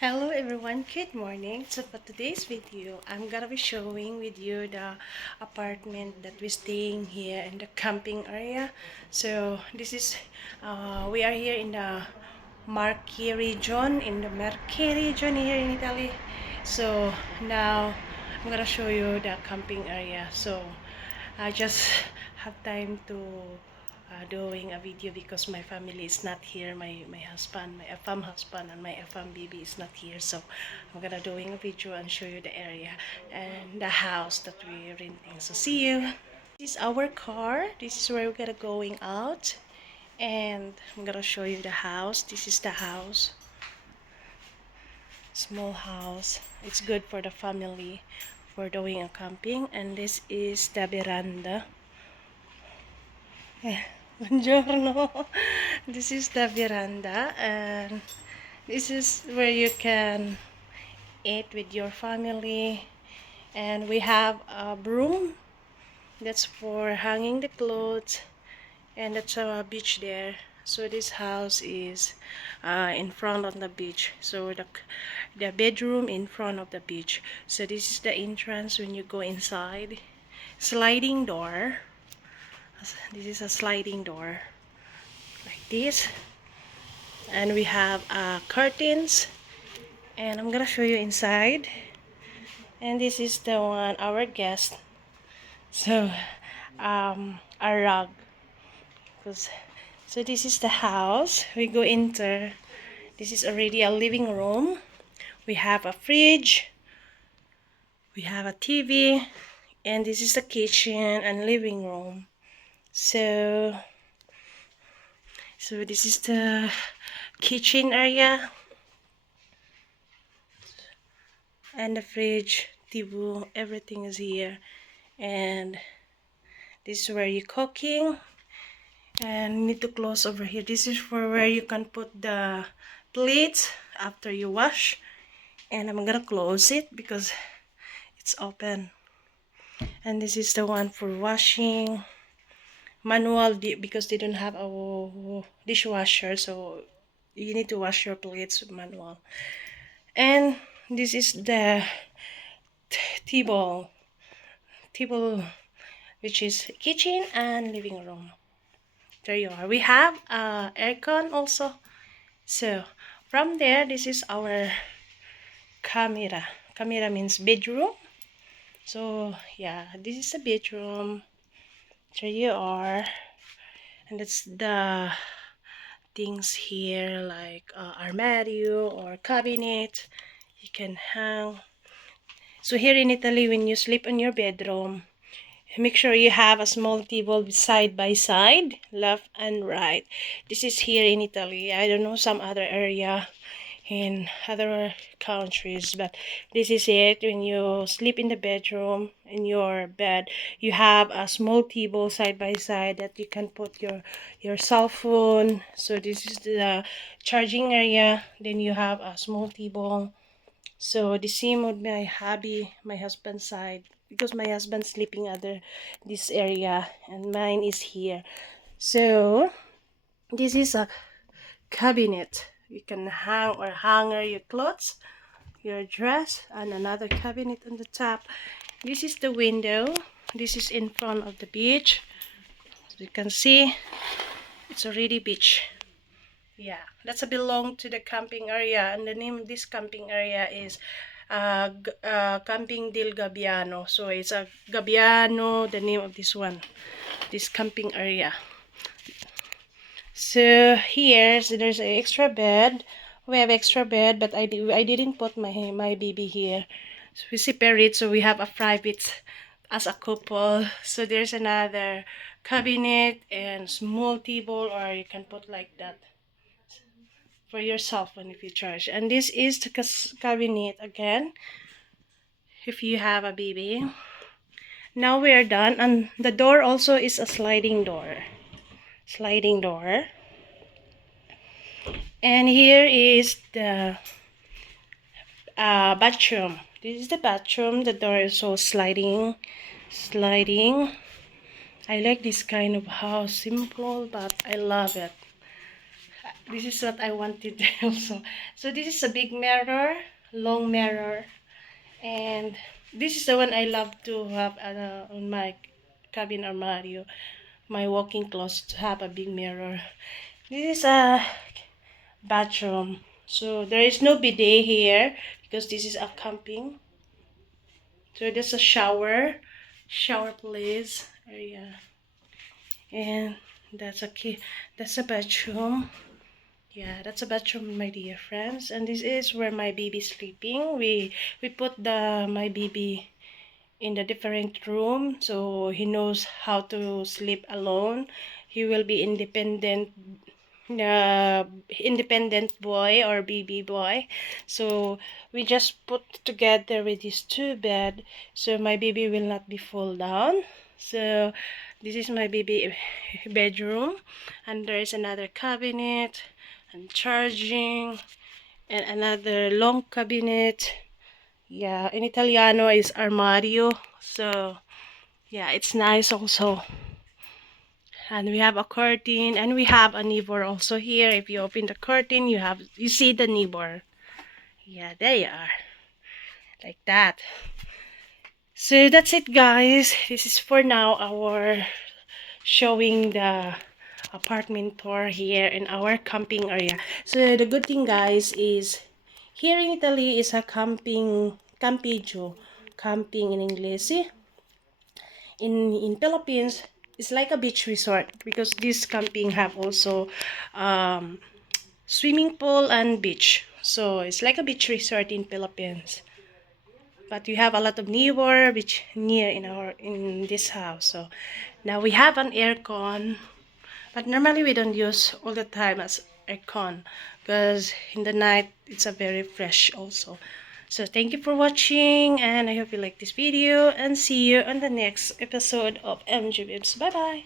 Hello everyone, good morning. So for today's video, I'm gonna be showing with you the apartment that we're staying here in the camping area. So this is, we are here in the Marche region here in Italy. So now I'm gonna show you the camping area. So I just have time to doing a video because my family is not here. My husband, my FM husband and my FM baby is not here. So I'm gonna doing a video and show you the area and the house that we're renting. So see you. This is our car. This is where we're gonna going out. And I'm gonna show you the house. This is the house. Small house. It's good for the family for doing a camping. And this is the veranda. Buongiorno. This is the veranda, and this is where you can eat with your family. And we have a broom that's for hanging the clothes, and that's a beach there. So this house is in front of the beach. So the bedroom in front of the beach. So this is the entrance when you go inside. Sliding door. This is a sliding door like this, and we have curtains, and I'm gonna show you inside. And this is the one our guest. So a rug, because so this is the house we go into. This is already a living room. We have a fridge, we have a TV, and this is the kitchen and living room. So this is the kitchen area and the fridge, TV, everything is here. And this is where you're cooking. And you need to close over here. This is for where you can put the plates after you wash. And I'm gonna close it because it's open. And this is the one for washing. Manual, because they don't have a dishwasher, so you need to wash your plates with manual. And this is the table, which is kitchen and living room. There you are. We have aircon also. So from there, this is our camera. Camera means bedroom. So yeah, this is the bedroom. There you are. And that's the things here like armario or cabinet you can hang. So here in Italy, when you sleep in your bedroom, make sure you have a small table side by side, left and right. This is here in Italy. I don't know some other area in other countries, but this is it. When you sleep in the bedroom, in your bed, you have a small table side by side that you can put your cell phone. So this is the charging area. Then you have a small table. So the same with my hubby, my husband's side, because my husband's sleeping under this area and mine is here. So this is a cabinet. You can hang or hanger your clothes, your dress, and another cabinet on the top. This is the window. This is in front of the beach. As you can see, it's already beach. Yeah, that's a belong to the camping area, and the name of this camping area is Camping del Gabbiano. So it's a Gabbiano, the name of this one, this camping area. So here, so there's an extra bed. We have extra bed, but I didn't put my baby here. So we separate, so we have a private as a couple. So there's another cabinet and small table, or you can put like that for yourself when if you charge. And this is the cabinet again if you have a baby. Now we are done, and the door also is a sliding door. Sliding door. And here is the bathroom. This is the bathroom. The door is so sliding. I like this kind of house. Simple, but I love it. This is what I wanted also. So this is a big mirror, long mirror, and this is the one I love to have on my cabin armario, my walking closet, to have a big mirror. This is a bathroom. So there is no bidet here because this is a camping. So there's a shower place area, and that's a key. That's a bathroom. Yeah, that's a bathroom, my dear friends. And this is where my baby's sleeping. We put the my baby in the different room so he knows how to sleep alone. He will be independent boy or baby boy. So we just put together with these two bed so my baby will not be fall down. So this is my baby bedroom, and there is another cabinet and charging and another long cabinet. Yeah, in Italiano is armadio. So yeah, it's nice also. And we have a curtain, and we have a neighbor also here. If you open the curtain, you see the neighbor. Yeah, there you are, like that. So that's it, guys. This is for now our showing the apartment tour here in our camping area. So the good thing, guys, is here in Italy is a campeggio, camping in English. See? In Philippines, it's like a beach resort because this camping have also um, swimming pool and beach. So it's like a beach resort in Philippines. But we have a lot of neighbor which near in this house. So now we have an aircon, but normally we don't use all the time as aircon because in the night it's a very fresh also. So thank you for watching, and I hope you like this video, and see you on the next episode of MG Bibs. Bye bye.